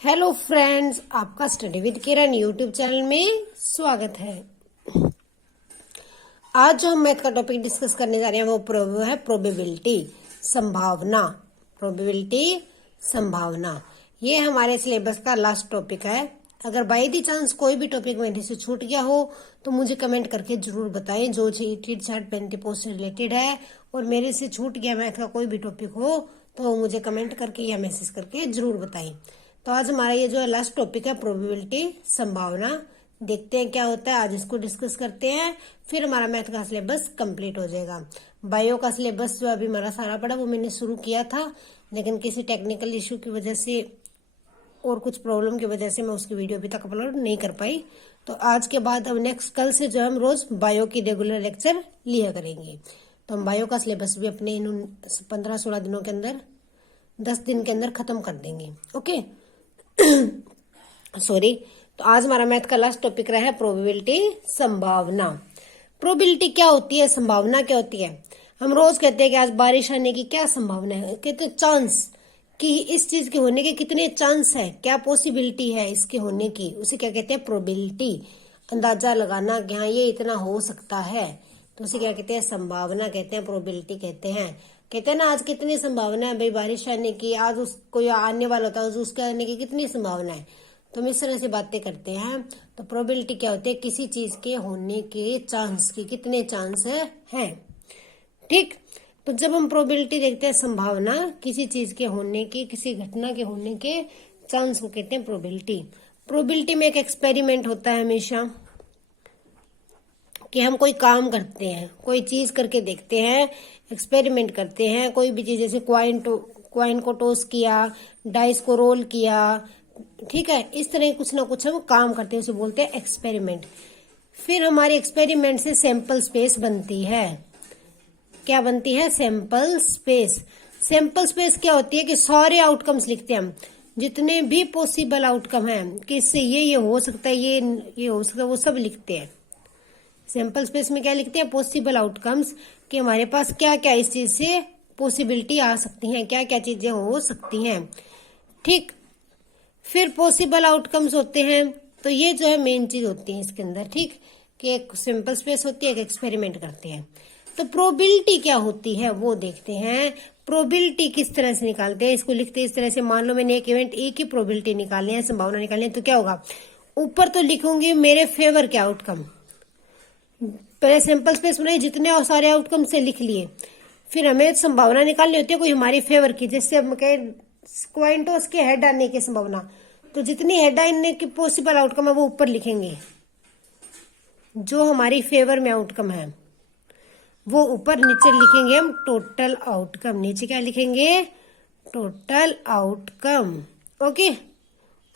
Hello friends, आपका study with Kiran YouTube channel में स्वागत है। आज जो हम मैथ का टॉपिक डिस्कस करने जा रहे हैं वो है प्रोबेबिलिटी, संभावना। प्रोबेबिलिटी, संभावना, ये हमारे सिलेबस का लास्ट टॉपिक है। अगर बाय दी चांस कोई भी टॉपिक मेरे से छूट गया हो तो मुझे कमेंट करके जरूर बताएं, जो टीट चार्ट पेन पोस्ट से रिलेटेड है। और मेरे से छूट गया मैथ का कोई भी टॉपिक हो तो मुझे कमेंट करके या मैसेज करके जरूर बताएं। तो आज हमारा ये जो लास्ट टॉपिक है प्रोबेबिलिटी, संभावना, देखते हैं क्या होता है। आज इसको डिस्कस करते हैं, फिर हमारा मैथ का सिलेबस कंप्लीट हो जाएगा। बायो का सिलेबस जो अभी हमारा सारा पड़ा वो मैंने शुरू किया था, लेकिन किसी टेक्निकल इश्यू की वजह से और कुछ प्रॉब्लम की वजह से मैं उसकी वीडियो अभी तक अपलोड नहीं कर पाई। तो आज के बाद अब नेक्स्ट कल से जो हम रोज बायो की रेगुलर लेक्चर लिया करेंगे। तो हम बायो का सिलेबस भी अपने इन 15-16 दिनों के अंदर, 10 दिन के अंदर खत्म कर देंगे। Okay sorry. तो आज हमारा मैथ का लास्ट टॉपिक रहा है प्रोबेबिलिटी, संभावना। प्रोबेबिलिटी क्या होती है, संभावना क्या होती है। हम रोज कहते हैं कि आज बारिश आने की क्या संभावना है, कहते हैं चांस, कि इस चीज के होने के कितने चांस है, क्या पॉसिबिलिटी है इसके होने की, उसे क्या कहते हैं, प्रोबेबिलिटी। अंदाजा लगाना कि हाँ ये इतना हो सकता है, तो उसे क्या कहते हैं, संभावना कहते हैं, प्रोबेबिलिटी कहते हैं। कहते हैं ना आज कितनी संभावना है भाई बारिश आने की, आज उस कोई आने वाला होता है उसके आने की कितनी संभावना है। तो हम इस तरह से बातें करते हैं। तो प्रोबेबिलिटी क्या होती है, किसी चीज के होने के चांस की, कितने चांस है। ठीक। तो जब हम प्रोबेबिलिटी देखते हैं, संभावना, किसी चीज के होने की, किसी घटना के होने के चांस को कहते हैं प्रोबेबिलिटी। प्रोबेबिलिटी में एक एक्सपेरिमेंट होता है हमेशा, कि हम कोई काम करते हैं, कोई चीज करके देखते हैं, एक्सपेरिमेंट करते हैं। कोई भी चीज, जैसे क्वाइन को टॉस किया, डाइस को रोल किया, ठीक है, इस तरह कुछ ना कुछ हम काम करते हैं, उसे बोलते हैं एक्सपेरिमेंट। फिर हमारे एक्सपेरिमेंट से सैंपल स्पेस बनती है। क्या बनती है, सैंपल स्पेस। सैंपल स्पेस क्या होती है कि सारे आउटकम्स लिखते हैं हम, जितने भी पॉसिबल आउटकम है कि इससे ये हो सकता है, ये हो सकता है, वो सब लिखते हैं। सैंपल स्पेस में क्या लिखते हैं, पॉसिबल आउटकम्स, कि हमारे पास क्या क्या इस चीज से पॉसिबिलिटी आ सकती हैं, क्या क्या चीजें हो सकती हैं। ठीक। फिर पॉसिबल आउटकम्स होते हैं, तो ये जो है मेन चीज होती है इसके अंदर। ठीक, कि एक सिंपल स्पेस होती है, एक एक्सपेरिमेंट करते हैं। तो प्रोबेबिलिटी क्या होती है वो देखते हैं। प्रोबेबिलिटी किस तरह से निकालते हैं, इसको लिखते हैं इस तरह से। मान लो मैंने एक इवेंट ए की प्रोबेबिलिटी निकालनी है, संभावना निकालनी है, तो क्या होगा, ऊपर तो लिखूंगी मेरे फेवर के आउटकम, पहले सैंपल स्पेस बनाई, जितने और सारे आउटकम से लिख लिए। फिर हमें संभावना निकालनी होती है कोई हमारी फेवर की, जैसे हम कहें क्वाइन टॉस के हेड आने की संभावना, तो जितनी हेड आने की पॉसिबल आउटकम है वो ऊपर लिखेंगे, जो हमारी फेवर में आउटकम है वो ऊपर। नीचे लिखेंगे हम टोटल आउटकम, नीचे क्या लिखेंगे, टोटल आउटकम। ओके,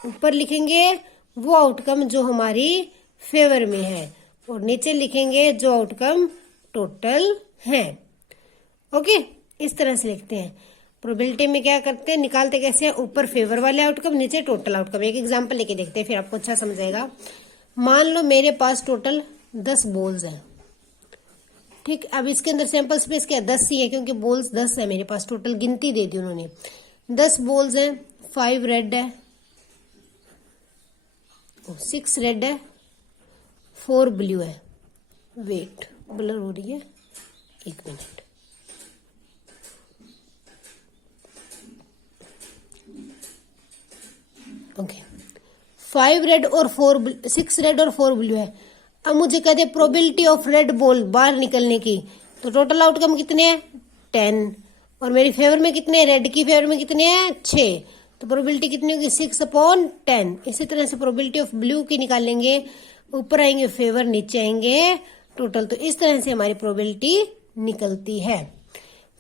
ऊपर लिखेंगे वो आउटकम जो हमारी फेवर में है, और नीचे लिखेंगे जो आउटकम टोटल है। ओके, इस तरह से लिखते हैं। प्रोबेबिलिटी में क्या करते हैं, निकालते कैसे हैं, ऊपर फेवर वाले आउटकम, नीचे टोटल आउटकम। एक एग्जांपल लेके देखते हैं, फिर आपको अच्छा समझाएगा। मान लो मेरे पास टोटल 10 बॉल्स हैं। ठीक, अब इसके अंदर सैंपल स्पेस क्या 10 ही है, क्योंकि बॉल्स 10 है मेरे पास, टोटल गिनती दे दी उन्होंने। 10 बॉल्स हैं, 5 रेड है, 6 रेड है, 4 ब्लू है। वेट, ब्लर हो रही है, 1 मिनट। ओके, 5 रेड और 6 रेड और 4 ब्लू है। अब मुझे कहते हैं प्रोबेबिलिटी ऑफ रेड बॉल बाहर निकलने की, तो टोटल आउटकम कितने हैं, 10। और मेरी फेवर में कितने हैं, रेड की फेवर में कितने हैं, 6। तो प्रोबेबिलिटी कितनी होगी, 6/10। इसी तरह से प्रोबेबिलिटी ऑफ ब्लू की निकालेंगे, ऊपर आएंगे फेवर, नीचे आएंगे टोटल। तो इस तरह से हमारी प्रोबेबिलिटी निकलती है।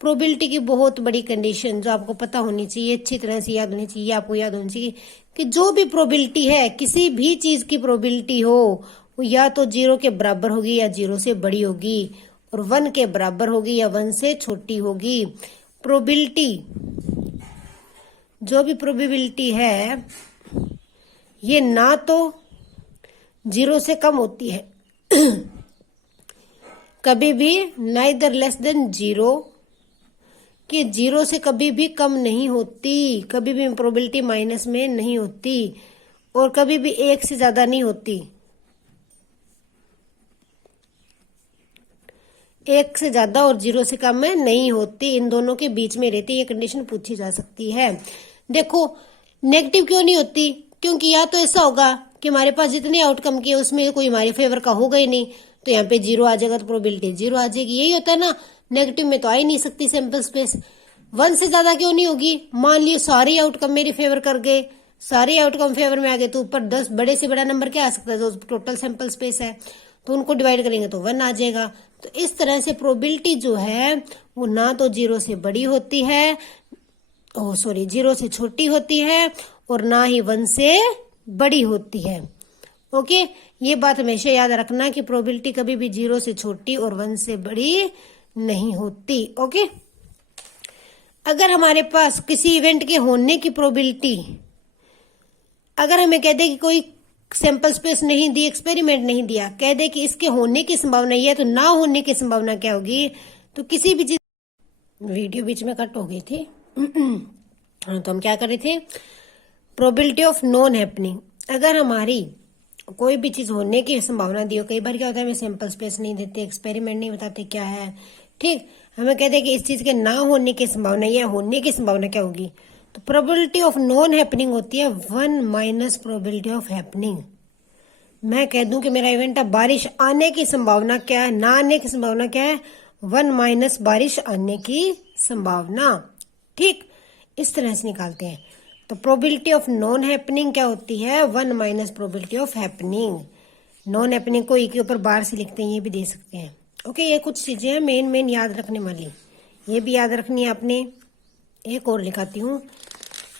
प्रोबेबिलिटी की बहुत बड़ी कंडीशन जो आपको पता होनी चाहिए, अच्छी तरह से याद होनी चाहिए, आपको याद होनी चाहिए कि जो भी प्रोबेबिलिटी है, किसी भी चीज की प्रोबेबिलिटी हो, वो या तो 0 के बराबर होगी या 0 से बड़ी होगी, और 1 के बराबर होगी या 1 से छोटी होगी। प्रोबेबिलिटी, जो भी प्रोबेबिलिटी है, ये ना तो 0 से कम होती है कभी भी, नाइदर लेस देन 0, कि 0 से कभी भी कम नहीं होती, कभी भी प्रोबेबिलिटी माइनस में नहीं होती, और कभी भी 1 से ज्यादा नहीं होती। 1 से ज्यादा और 0 से कम में नहीं होती, इन दोनों के बीच में रहती। ये कंडीशन पूछी जा सकती है। देखो नेगेटिव क्यों नहीं होती, क्योंकि या तो ऐसा होगा कि हमारे पास जितने आउटकम किए उसमें कोई हमारे फेवर का होगा ही नहीं, तो यहाँ पे 0 आ जाएगा, तो प्रोबेबिलिटी 0 आ जाएगी। यही होता है ना, नेगेटिव में तो आ ही नहीं सकती सैंपल स्पेस। 1 से ज्यादा क्यों नहीं होगी, मान लियो सारे आउटकम मेरे फेवर कर गए, सारे आउटकम फेवर में आ गए, तो ऊपर 10 बड़े से बड़ा नंबर क्या आ सकता है, जो टोटल सैंपल स्पेस है, तो उनको डिवाइड करेंगे तो 1 आ जाएगा। तो इस तरह से प्रोबेबिलिटी जो है वो ना तो 0 से बड़ी होती है, 0 से छोटी होती है, और ना ही 1 से बड़ी होती है। ओके, ये बात हमेशा याद रखना कि प्रोबेबिलिटी कभी भी 0 से छोटी और 1 से बड़ी नहीं होती। ओके, अगर हमारे पास किसी इवेंट के होने की प्रोबेबिलिटी, अगर हमें कह दे कि कोई सैंपल स्पेस नहीं दी, एक्सपेरिमेंट नहीं दिया, कह दे कि इसके होने की संभावना ये है, तो ना होने की संभावना क्या होगी, तो किसी भी चीज, वीडियो बीच में कट हो गई थी। हाँ, तो हम क्या कर रहे थे, प्रोबेबिलिटी ऑफ नॉन हैपनिंग। अगर हमारी कोई भी चीज होने की संभावना दी हो, कई बार क्या होता है हमें सैंपल स्पेस नहीं देते, एक्सपेरिमेंट नहीं बताते क्या है, ठीक, हमें कहते हैं कि इस चीज के ना होने की संभावना या होने की संभावना क्या होगी, तो प्रोबेबिलिटी ऑफ नॉन हैपनिंग होती है 1 माइनस प्रोबेबिलिटी ऑफ हैपनिंग। मैं कह दूं कि मेरा इवेंट है, बारिश आने की संभावना क्या है, ना आने की संभावना क्या है, 1 माइनस बारिश आने की संभावना। ठीक, इस तरह से निकालते हैं। तो प्रोबेबिलिटी ऑफ नॉन हैपनिंग क्या होती है, 1 minus probability of happening. Non happening को ई के ऊपर बार से लिखते हैं, ये भी दे सकते हैं। ओके, ये कुछ चीजें हैं मेन याद रखने वाली, ये भी याद रखनी है आपने। एक और लिखाती हूँ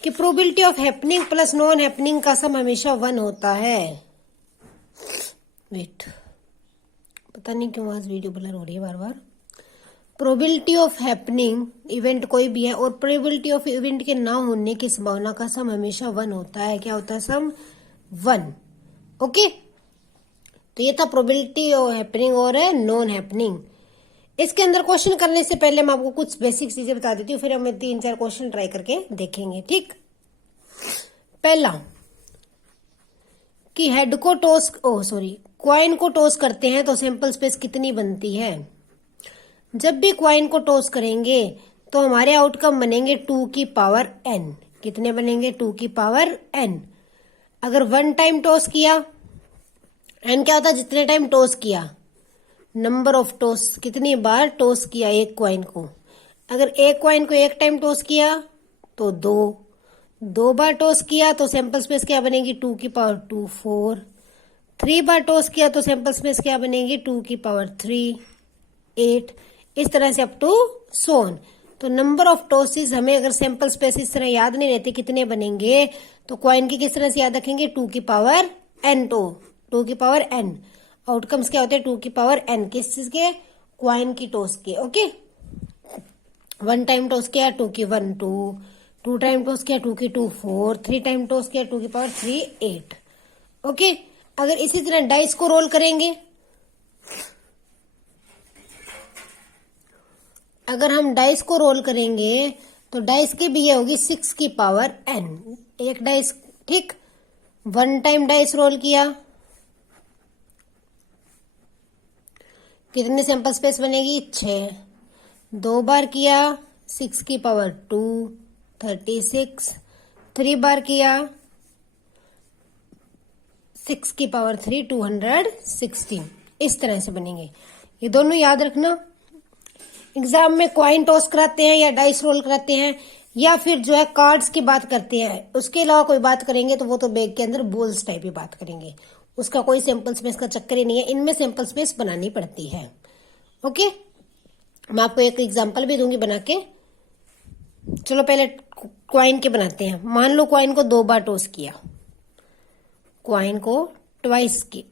कि probability of happening plus non happening का सम हमेशा 1 होता है। वेट, पता नहीं क्यों आज वीडियो ब्लर हो रही है बार बार। प्रोबेबिलिटी ऑफ हैपनिंग इवेंट कोई भी है, और प्रोबेबिलिटी ऑफ इवेंट के ना होने की संभावना का सम हमेशा 1 होता है। क्या होता है सम, 1। ओके, तो ये था प्रोबेबिलिटी ऑफ हैपनिंग और नॉन हैपनिंग। इसके अंदर क्वेश्चन करने से पहले मैं आपको कुछ बेसिक चीजें बता देती हूँ, फिर हम 3-4 क्वेश्चन ट्राई करके देखेंगे। ठीक, पहला कि हेड को टॉस क्वाइन को टॉस करते हैं तो सैंपल स्पेस कितनी बनती है। जब भी क्वाइन को टॉस करेंगे तो हमारे आउटकम बनेंगे 2 की पावर n। कितने बनेंगे, 2 की पावर n। अगर 1 टाइम टॉस किया, n क्या होता है, जितने टाइम टॉस किया, नंबर ऑफ टॉस, कितनी बार टॉस किया एक क्वाइन को। अगर एक क्वाइन को एक टाइम टॉस किया तो 2 बार टॉस किया तो सैंपल स्पेस क्या बनेगी, 2 की पावर 2 4। 3 बार टॉस किया तो सैंपल स्पेस क्या बनेगी, 2 की पावर 3 8। इस तरह से अप टू सोन। तो नंबर ऑफ टॉसेस हमें अगर सैंपल स्पेस इस तरह याद नहीं रहते कितने बनेंगे, तो क्वाइन की किस तरह से याद रखेंगे, 2 की पावर n। तो 2 की पावर n आउटकम्स क्या होते हैं, 2 की पावर n, किस चीज के, क्वाइन की टॉस के। ओके, 1 टाइम टॉस किया 2 की 1 2 टाइम टॉस किया 2 की 2 4, 3 टाइम टॉस किया 2 की पावर 3 8। ओके, अगर इसी तरह डाइस को रोल करेंगे, अगर हम डाइस को रोल करेंगे तो डाइस की भी ये होगी 6 की पावर n, एक डाइस। ठीक, 1 टाइम डाइस रोल किया, कितने सैंपल स्पेस बनेगी, 6। 2 बार किया 6 की पावर 2 36। 3 बार किया 6 की पावर 3 216। इस तरह से बनेंगे। ये दोनों याद रखना। एग्जाम में क्वाइन टॉस कराते हैं या डाइस रोल कराते हैं या फिर जो है कार्ड्स की बात करते हैं, उसके अलावा कोई बात करेंगे तो वो तो बैग के अंदर बॉल्स टाइप की बात करेंगे, उसका कोई सैंपल स्पेस का चक्कर ही नहीं है। इनमें सैंपल स्पेस बनानी पड़ती है। ओके, मैं आपको एक एग्जांपल भी दूंगी बना के। चलो पहले क्वाइन के बनाते हैं। मान लो क्वाइन को 2 बार टॉस किया, क्वाइन को ट्वाइस की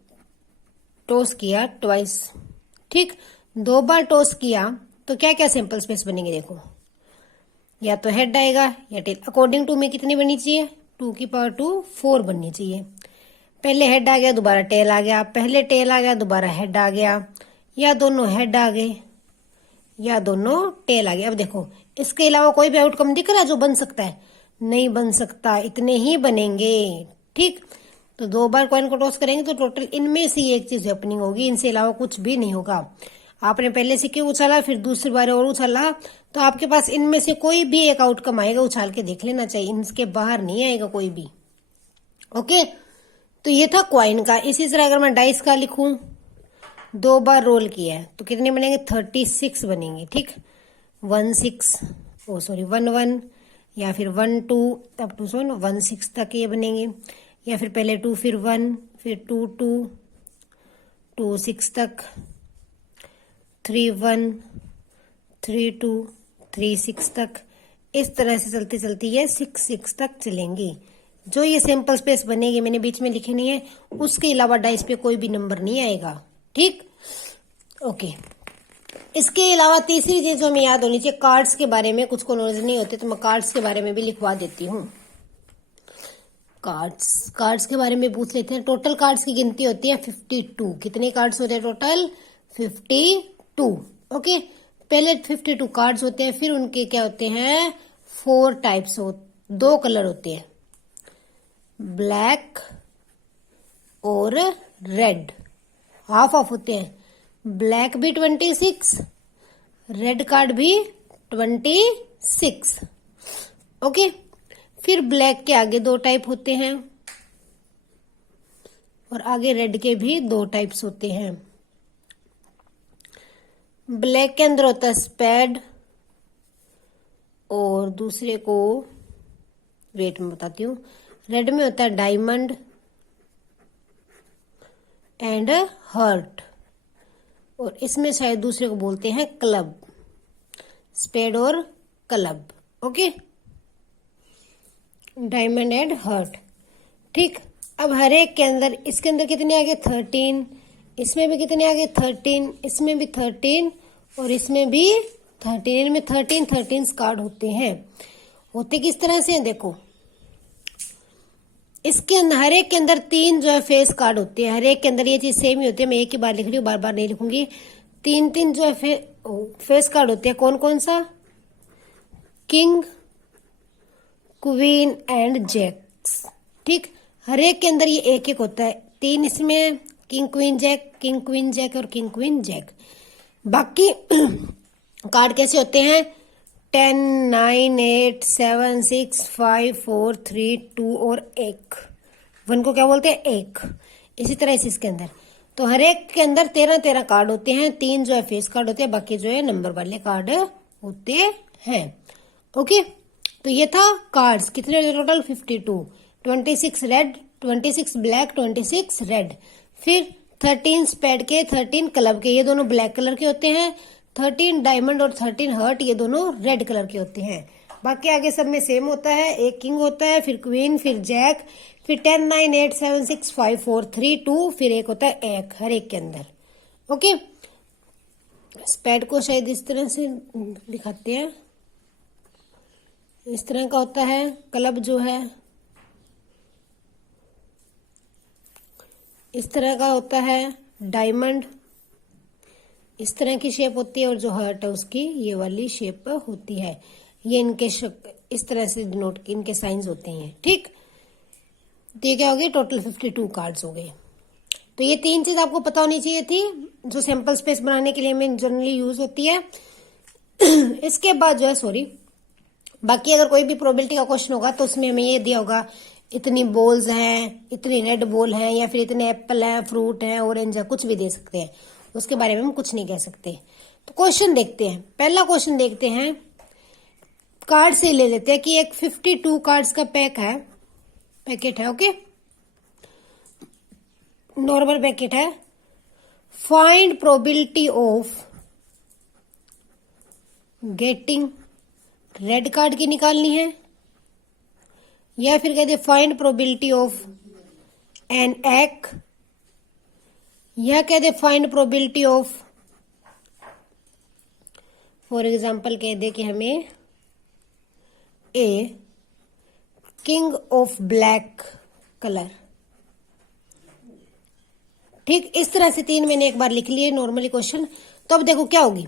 टॉस किया, ट्वाइस। ठीक, 2 बार टॉस किया तो क्या क्या सैंपल स्पेस बनेंगे, देखो, या तो हेड आएगा या टेल। अकॉर्डिंग टू में कितनी बननी चाहिए, 2 की पावर 2 4 बननी चाहिए। पहले हेड आ गया दोबारा टेल आ गया, पहले टेल आ गया दोबारा हेड आ गया, या दोनों हेड आ गए या दोनों टेल आ गए। अब देखो इसके अलावा कोई भी आउटकम दिख रहा है जो बन सकता है? नहीं बन सकता, इतने ही बनेंगे। ठीक, तो 2 बार कॉइन को टॉस करेंगे तो टोटल इनमें से एक चीज हैपनिंग होगी, इनसे अलावा कुछ भी नहीं होगा। आपने पहले सिक्के उछाला, फिर दूसरी बार और उछाला, तो आपके पास इनमें से कोई भी एक आउटकम आएगा, उछाल के देख लेना चाहिए, इनके बाहर नहीं आएगा कोई भी। ओके, तो ये था कॉइन का। इसी तरह अगर मैं डाइस का लिखूं, 2 बार रोल किया है तो कितने बनेंगे? 36 बनेंगे। ठीक, 1 6 1 1 या फिर 1 2 अप टू 1 6 तक ये बनेंगे, या फिर पहले 2 फिर 1 फिर 2 2 2 6 तक, 3 1 3 2 3 6 तक। इस तरह से चलती चलती ये 6 6 तक चलेंगी। जो ये सैंपल स्पेस बनेगी, मैंने बीच में लिखी नहीं है, उसके अलावा डाइस पे कोई भी नंबर नहीं आएगा। ठीक, ओके। इसके अलावा तीसरी चीज हमें याद होनी चाहिए, कार्ड्स के बारे में कुछ को नॉलेज नहीं होती, तो मैं कार्ड्स के बारे में भी लिखवा देती हूँ। कार्ड्स के बारे में पूछ लेते हैं। टोटल कार्ड्स की गिनती होती है 52। कितने कार्ड्स होते हैं टोटल? 52। ओके, पहले 52 कार्ड्स होते हैं, फिर उनके क्या होते हैं? 4 टाइप्स 2 कलर होते हैं, ब्लैक और रेड। हाफ ऑफ होते हैं, ब्लैक भी 26, रेड कार्ड भी 26। ओके, फिर ब्लैक के आगे 2 टाइप होते हैं और आगे रेड के भी 2 टाइप्स होते हैं। ब्लैक के अंदर होता है स्पेड, और दूसरे को वेट में बताती हूँ, रेड में होता है डायमंड एंड हर्ट, और इसमें शायद दूसरे को बोलते हैं क्लब, स्पेड और club. Okay, diamond and heart. ठीक, अब हर एक के अंदर, इसके अंदर कितने आ गए? 13, इसमें भी कितने आ गए? 13, इसमें भी 13 और इसमें भी 13। इनमें 13 कार्ड होते हैं। होते किस तरह से हैं देखो, इसके अंदर हर एक के अंदर 3 जो है फेस कार्ड होते हैं। हर एक के अंदर ये चीज सेम ही होती है, मैं एक ही बार लिख रही हूँ, बार बार नहीं लिखूंगी। 3 जो है फेस कार्ड होते हैं। कौन कौन सा? King, queen and jacks. ठीक, हर एक के अंदर ये एक एक होता है। 3 इसमें, king queen jack, king queen jack और किंग क्वीन जैक। बाकी कार्ड कैसे होते हैं? 10 9 8 7 6 5 4 3 2 और 1 को क्या बोलते हैं? 1। इसी तरह इसके अंदर तो हर एक के अंदर 13 कार्ड होते हैं। 3 जो है फेस कार्ड होते हैं, बाकी जो है नंबर वाले कार्ड होते हैं। ओके, तो ये था कार्ड्स। कितने टोटल? 52। 26 red, 26 black, 26 red. फिर 13 स्पेड के, 13 क्लब के, ये दोनों ब्लैक कलर के होते हैं। 13 डायमंड और 13 हर्ट, ये दोनों रेड कलर के होते हैं। बाकी आगे सब में सेम होता है। एक किंग होता है, फिर क्वीन, फिर जैक, फिर 10 9 8 7 6 5 4 3 2, फिर एक होता है 1 हर एक के अंदर। ओके, स्पेड को शायद इस तरह से दिखाते हैं, इस तरह का होता है। क्लब जो है इस तरह का होता है। डायमंड इस तरह की शेप होती है, और जो हर्ट है उसकी ये वाली शेप होती है। ये इनके इस तरह से डिनोट इनके साइंस होते हैं। ठीक, तो ये क्या हो गए? टोटल 52 कार्ड्स हो गए। तो ये 3 चीज आपको पता होनी चाहिए थी, जो सैंपल स्पेस बनाने के लिए में जनरली यूज होती है। इसके बाद जो है बाकी अगर कोई भी प्रोबेबिलिटी का क्वेश्चन होगा तो उसमें हमें ये दिया होगा, इतनी बॉल्स हैं, इतनी रेड बॉल हैं, या फिर इतने एप्पल हैं, फ्रूट हैं, ऑरेंज है, कुछ भी दे सकते हैं। उसके बारे में हम कुछ नहीं कह सकते। तो क्वेश्चन देखते हैं। पहला क्वेश्चन देखते हैं, कार्ड से ले लेते हैं कि एक 52 कार्ड्स का पैकेट है। ओके, नॉर्मल पैकेट है। Find probability of getting, red card की निकालनी है, या फिर कहते find probability of an egg, या कहते find probability of, for example कह दे कि हमें a king of black colour. ठीक, इस तरह से 3 मैंने एक बार लिख लिए नॉर्मली क्वेश्चन। तो अब देखो क्या होगी,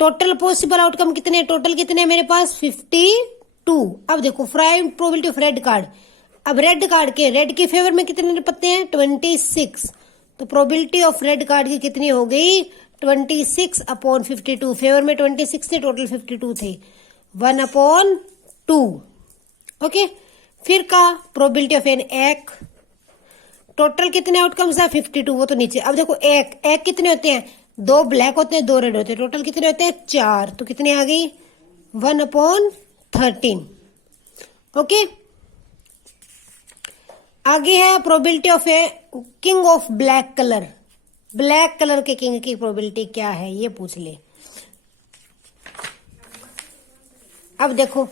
टोटल पॉसिबल आउटकम कितने, टोटल कितने मेरे पास 52। अब देखो find probability of red card. अब रेड कार्ड के, रेड के फेवर में कितने पत्ते हैं 26, तो प्रोबेबिलिटी ऑफ रेड कार्ड की कितनी हो गई 26/52। फेवर में 26 थे, टोटल 52 थे, 1/2। ओके, फिर का प्रोबेबिलिटी ऑफ एन एक, टोटल कितने आउटकम्स है 52, वो तो नीचे। अब देखो एक कितने होते हैं, 2 ब्लैक होते हैं 2 रेड होते हैं, टोटल कितने होते हैं 4, तो कितने आ गई 1/13। ओके, आगे है probability of a king of black colour. Black colour के किंग की प्रोबेबिलिटी क्या है ये पूछ ले। अब देखो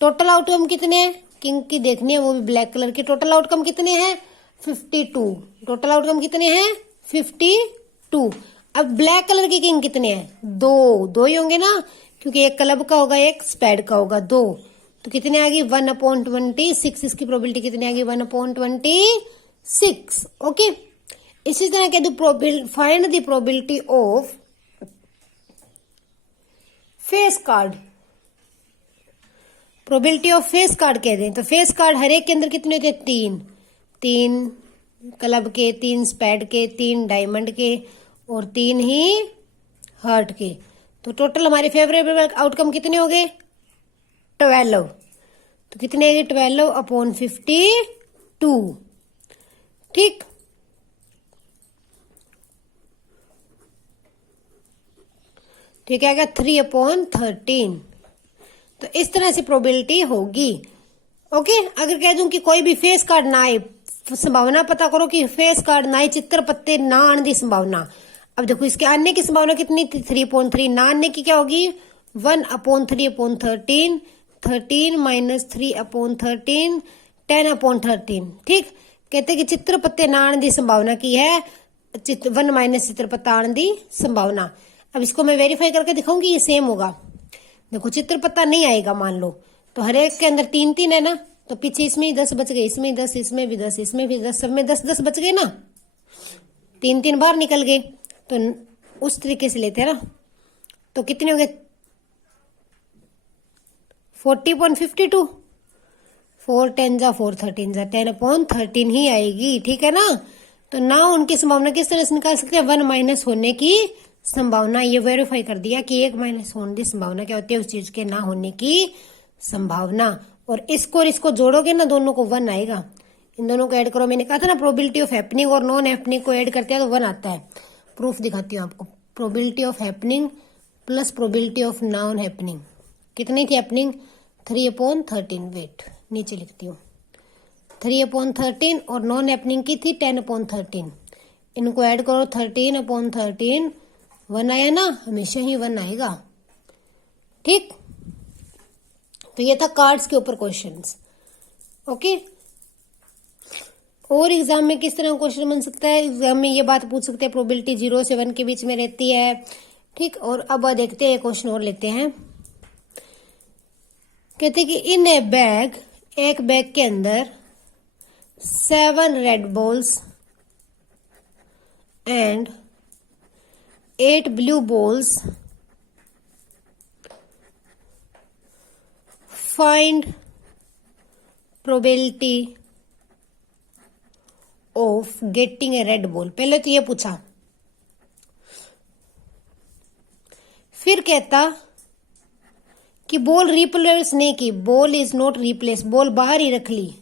टोटल आउटकम कितने हैं, किंग की देखनी है वो भी ब्लैक कलर की। टोटल आउटकम कितने हैं 52, टोटल आउटकम कितने हैं 52। अब ब्लैक कलर के किंग कितने हैं, 2 ही होंगे ना, क्योंकि एक क्लब का होगा एक स्पैड का होगा, 2, तो कितने आ गई 1/26। इसकी प्रोबेबिलिटी कितनी आ गई 1/26। ओके, इसी तरह कह दो find the probability of face card. Probability of face card कह दें तो फेस कार्ड हर एक के अंदर कितने होते हैं 3 क्लब के, 3 स्पैड के, 3 डायमंड के और 3 ही हार्ट के। तो टोटल हमारे फेवरेबल आउटकम कितने हो गए 12, तो कितने आएंगे 12/52। ठीक, तो क्या गया 3/13। तो इस तरह से प्रोबेबिलिटी होगी। ओके, अगर कह दूं कि कोई भी फेस कार्ड ना आए, संभावना पता करो कि फेस कार्ड ना आए, चित्र पत्ते ना आने की संभावना। अब देखो इसके आने की संभावना कितनी थी 3/3, ना आने की क्या होगी 1/3/13, 13 - 3/13, 10/13। ठीक, कहते कि चित्र पत्ते ना आने की संभावना की है 1 - चित्र पत्ता आने की संभावना। अब इसको मैं वेरीफाई करके दिखाऊंगी, ये सेम होगा। देखो चित्र पत्ता नहीं आएगा मान लो, तो हर एक के अंदर 3 है ना, तो पीछे इसमें 10 बच गए, इसमें 10, इसमें भी 10, इसमें भी 10, सब में 10 बच गए ना, 3 बाहर निकल गए। तो उस तरीके से लेते हैं ना, तो कितने हो गए 40/52, 4 10 जा 4 13 जा 10/13 ही आएगी। ठीक है ना, तो ना उनकी संभावना किस तरह से निकाल सकते हैं 1 माइनस होने की संभावना। ये वेरीफाई कर दिया कि 1 माइनस होने की संभावना क्या होती है, उस चीज के ना होने की संभावना। और इसको जोड़ोगे ना, दोनों को 1 आएगा। इन दोनों को ऐड करो, मैंने कहा था ना प्रोबेबिलिटी ऑफ हैपनिंग और नॉन हैपनिंग को ऐड करते हैं तो 1 आता है। प्रूफ दिखाती हूँ आपको, probability of happening plus probability of non happening. कितनी थी हैपनिंग 3/13, वेट नीचे लिखती हूँ, 3/13 और नॉन हैपनिंग की थी 10/13। इनको ऐड करो 13/13, 1 आया ना, हमेशा ही 1 आएगा। ठीक, तो ये था कार्ड्स के ऊपर क्वेश्चंस। ओके, और एग्जाम में किस तरह क्वेश्चन बन सकता है, एग्जाम में ये बात पूछ सकते हैं प्रोबेबिलिटी 0 से 1 के बीच में रहती है। ठीक, और अब देखते हैं क्वेश्चन और लेते हैं। कहते हैं कि इन ए बैग, एक बैग के अंदर 7 red balls and 8 blue balls, find probability of getting A red ball. पहले तो ये पूछा, फिर कहता कि बॉल रिप्लेस नहीं की, ball is not replace, ball बाहर ही रख ली।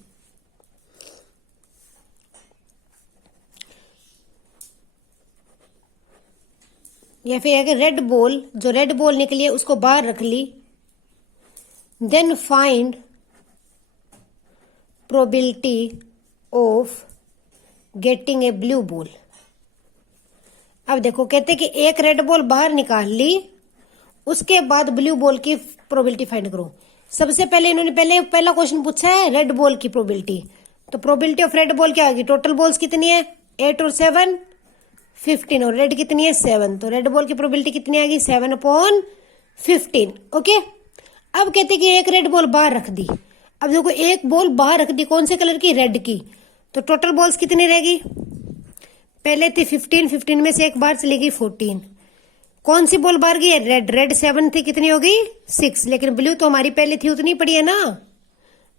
या फिर अगर रेड बॉल, जो रेड बॉल निकली है उसको बाहर रख ली, then find probability of getting a blue ball. अब देखो कहते कि एक रेड बॉल बाहर निकाल ली, उसके बाद ब्लू बॉल की प्रोबेबिलिटी फाइंड करो। सबसे पहले इन्होंने पहला क्वेश्चन पूछा है रेड बॉल की प्रोबेबिलिटी, तो प्रोबेबिलिटी ऑफ रेड बॉल क्या होगी, टोटल बॉल्स कितनी है 8 और 7 15, और रेड कितनी है 7, तो रेड बॉल की प्रोबेबिलिटी कितनी आ गई 7/15। ओके, अब कहते कि एक रेड बॉल बाहर रख दी। अब देखो एक बॉल बाहर रख दी, कौन से कलर की, रेड की, तो टोटल बॉल्स कितनी रहेगी, पहले थी 15 में से एक बार चली गई 14, कौन सी बॉल बाहर गई है? रेड। रेड 7 थी, कितनी हो गई? 6। लेकिन ब्लू तो हमारी पहले थी, उतनी पड़ी है ना।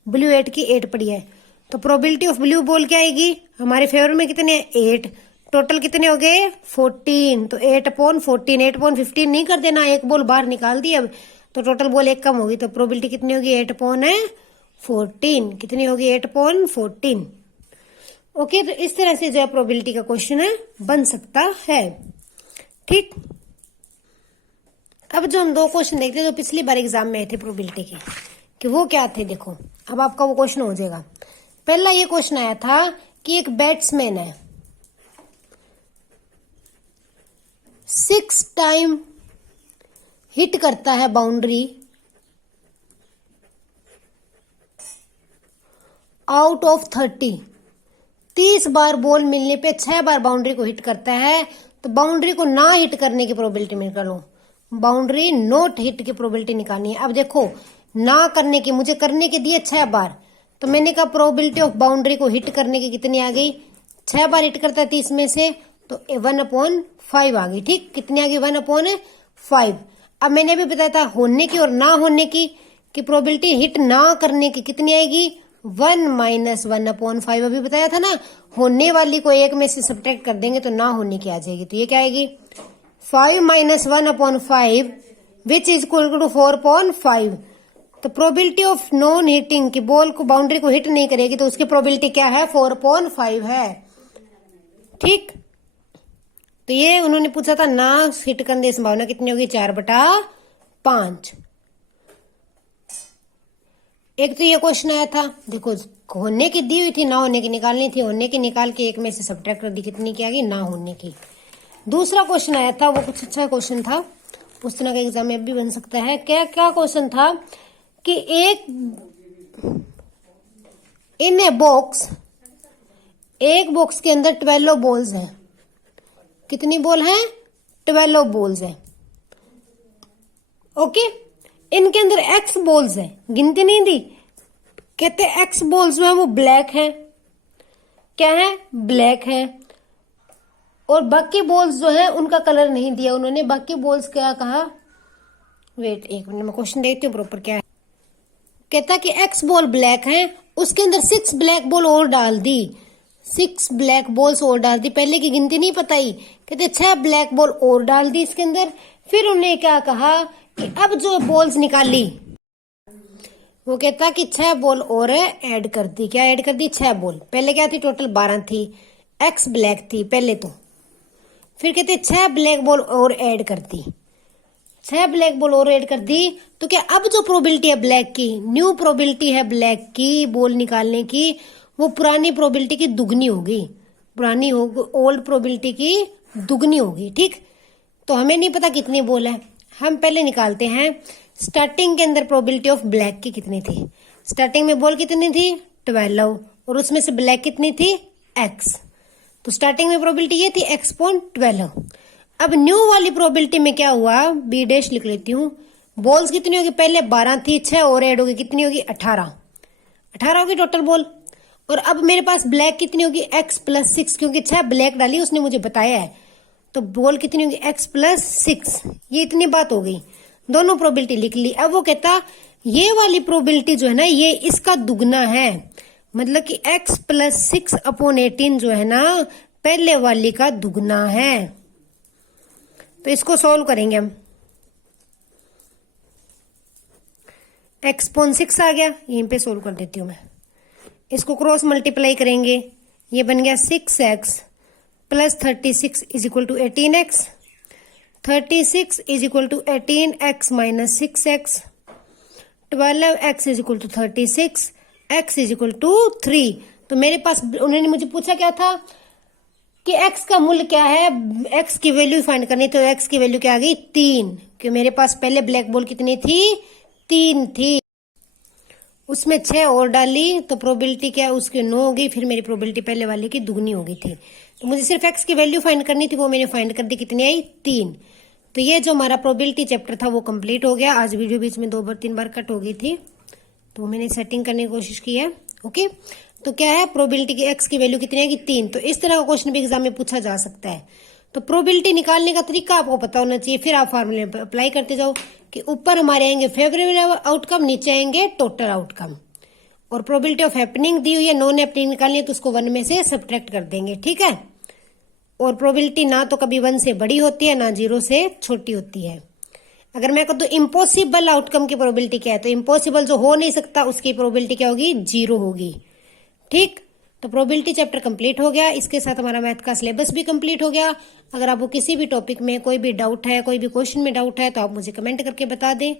ब्लू 8 की 8 पड़ी है, तो प्रोबेबिलिटी ऑफ ब्लू बॉल क्या आएगी? हमारे फेवर में कितने? 8। टोटल कितने हो गए? 14। तो 8/14, 8/15 नहीं कर देना, एक बॉल बाहर निकाल दी अब, तो टोटल बॉल एक कम होगी, तो प्रोबेबिलिटी कितनी होगी? 8/14। कितनी होगी? 8/14। ओके, तो इस तरह से जो है प्रोबेबिलिटी का क्वेश्चन है बन सकता है। ठीक, अब जो हम 2 क्वेश्चन देखते हैं जो पिछली बार एग्जाम में आए थे प्रोबेबिलिटी के, कि वो क्या थे, देखो अब आपका वो क्वेश्चन हो जाएगा। पहला ये क्वेश्चन आया था कि एक बैट्समैन है, 6 टाइम हिट करता है boundary out of 30 bar ball मिलने पे 6 बार बाउंड्री को हिट करता है, तो बाउंड्री को ना हिट करने की प्रोबेबिलिटी निकालो। बाउंड्री नॉट हिट की प्रोबेबिलिटी निकालनी है। अब देखो, ना करने की, मुझे करने के दिए 6 बार, तो मैंने कहा प्रोबेबिलिटी ऑफ बाउंड्री को हिट करने की कितनी आ गई? 6 बार हिट करता है 30 में से, तो 1/5 आ गई। ठीक, कितनी आ गई? 1/5। अब मैंने अभी बताया था होने की और ना होने की, कि प्रोबेबिलिटी हिट ना करने की कितनी आएगी? 1 - 1/5। अभी बताया था ना, होने वाली को एक में से सब्ट्रैक्ट कर देंगे तो ना होने की आ जाएगी, तो ये क्या आएगी? 5 - 1/5 विच इज इक्वल टू 4/5। तो प्रोबेबिलिटी ऑफ नॉन हिटिंग की बॉल को, बाउंड्री को हिट नहीं करेगी, तो उसकी प्रोबेबिलिटी क्या है? 4/5 है। ठीक, तो ये उन्होंने पूछा था ना हिट करने की संभावना कितनी होगी? 4/5। एक तो ये क्वेश्चन आया था, देखो होने की दी हुई थी, ना होने की निकालनी थी, होने की निकाल के एक में से सब्ट्रैक्ट कर दी, कितनी की आ गई? ना होने की। दूसरा क्वेश्चन आया था, वो कुछ अच्छा क्वेश्चन था, उस तरह का एग्जाम में भी बन सकता है। क्या क्या क्वेश्चन था कि एक इन ए बॉक्स, एक बॉक्स के अंदर 12 बॉल्स हैं। कितनी बॉल हैं? 12 बॉल्स हैं। ओके, इनके अंदर एक्स बॉल्स हैं, गिनती नहीं दी, कहते एक्स बॉल्स जो है वो ब्लैक है। क्या है? ब्लैक है। और बाकी बॉल्स जो है उनका कलर नहीं दिया उन्होंने। बाकी बॉल्स क्या कहा? वेट एक मिनट, मैं क्वेश्चन देखती हूँ प्रॉपर क्या है। कहता कि एक्स बॉल ब्लैक है, उसके अंदर 6 ब्लैक बॉल और डाल दी, 6 ब्लैक बॉल्स और डाल दी, पहले की गिनती नहीं पता ही, कहते 6 ब्लैक बॉल और डाल दी इसके अंदर। फिर उन्होंने क्या कहा कि अब जो बॉल्स निकाली, वो कहता कि 6 बॉल और ऐड कर दी। क्या ऐड कर दी? 6 बॉल। पहले क्या थी? टोटल 12 थी, एक्स ब्लैक थी पहले तो। फिर कहते 6 ब्लैक बॉल और ऐड कर दी, 6 ब्लैक बॉल और ऐड कर दी, तो क्या अब जो प्रोबेबिलिटी है ब्लैक की, न्यू प्रोबेबिलिटी है ब्लैक की बॉल निकालने की, वो पुरानी प्रोबेबिलिटी की दुगनी होगी। पुरानी होगी, ओल्ड प्रोबेबिलिटी की दुगनी होगी। ठीक, तो हमें नहीं पता कितनी बॉल है, हम पहले निकालते हैं। स्टार्टिंग के अंदर प्रोबेबिलिटी ऑफ ब्लैक की कितनी थी? स्टार्टिंग में बॉल कितनी थी? 12, और उसमें से ब्लैक कितनी थी? एक्स। तो स्टार्टिंग में प्रोबेबिलिटी ये थी x/12। अब न्यू वाली प्रोबेबिलिटी में क्या हुआ? बी डैश लिख लेती हूँ। बॉल्स कितनी होगी? पहले 12 थी, 6 और ऐड होगी, कितनी होगी? 18 होगी टोटल बॉल। और अब मेरे पास ब्लैक कितनी होगी? x+6, क्योंकि 6 ब्लैक डाली उसने मुझे बताया है, तो बॉल कितनी होगी? x+6। ये इतनी बात हो गई, दोनों प्रोबेबिलिटी लिख ली। अब वो कहता ये वाली प्रोबेबिलिटी जो है ना, ये इसका दुगना है, मतलब कि x+6/18 जो है ना, पहले वाली का दुगना है। तो इसको सॉल्व करेंगे हम। x/6 आ गया, यहीं पे सोल्व कर देती हूँ मैं। इसको क्रॉस मल्टीप्लाई करेंगे, ये बन गया 6x + 36 = 18x, 36 = 18x - 6x, 12x = 36, x = 3। तो मेरे पास उन्होंने मुझे पूछा क्या था कि x का मूल्य क्या है, x की वैल्यू फाइंड करनी, तो x की वैल्यू क्या आ गई? 3, कि मेरे पास पहले ब्लैक बॉल कितनी थी? 3 थी, उसमें 6 और डाली, तो प्रोबेबिलिटी क्या उसकी 9 हो गई, फिर मेरी प्रोबेबिलिटी पहले वाले की दुगनी हो गई थी। तो मुझे सिर्फ x की वैल्यू फाइंड करनी थी, वो मैंने फाइंड कर दी, कितनी आई? 3। तो ये जो हमारा प्रोबेबिलिटी चैप्टर था वो कंप्लीट हो गया। आज वीडियो बीच में 2-3 बार कट हो गई थी, तो मैंने सेटिंग करने की कोशिश की है। ओके, तो क्या है? प्रोबेबिलिटी की x की वैल्यू कितनी आएगी? 3। तो इस तरह का क्वेश्चन भी एग्जाम में पूछा जा सकता है। तो प्रोबेबिलिटी निकालने का तरीका आपको पता होना चाहिए, फिर आप फार्मूले अप्लाई करते जाओ कि ऊपर हमारे आएंगे फेवरेबल आउटकम, नीचे आएंगे टोटल आउटकम, और प्रोबेबिलिटी ऑफ हैपनिंग दी हुई है, नॉन हैपनिंग निकालनी है तो उसको 1 में से सब्ट्रैक्ट कर देंगे, ठीक है। और प्रोबेबिलिटी ना तो कभी 1 से बड़ी होती है ना 0 से छोटी होती है। अगर मैं कहूँ तो इम्पॉसिबल आउटकम की प्रोबेबिलिटी क्या है, तो इम्पॉसिबल जो हो नहीं सकता उसकी प्रोबेबिलिटी क्या होगी, 0 होगी, ठीक। तो प्रोबेबिलिटी चैप्टर कंप्लीट हो गया, इसके साथ हमारा मैथ का सिलेबस भी कंप्लीट हो गया। अगर आपको किसी भी टॉपिक में कोई भी डाउट है, कोई भी क्वेश्चन में डाउट है, तो आप मुझे कमेंट करके बता दें।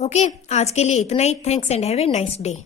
ओके, आज के लिए इतना ही। Thanks and have a nice day.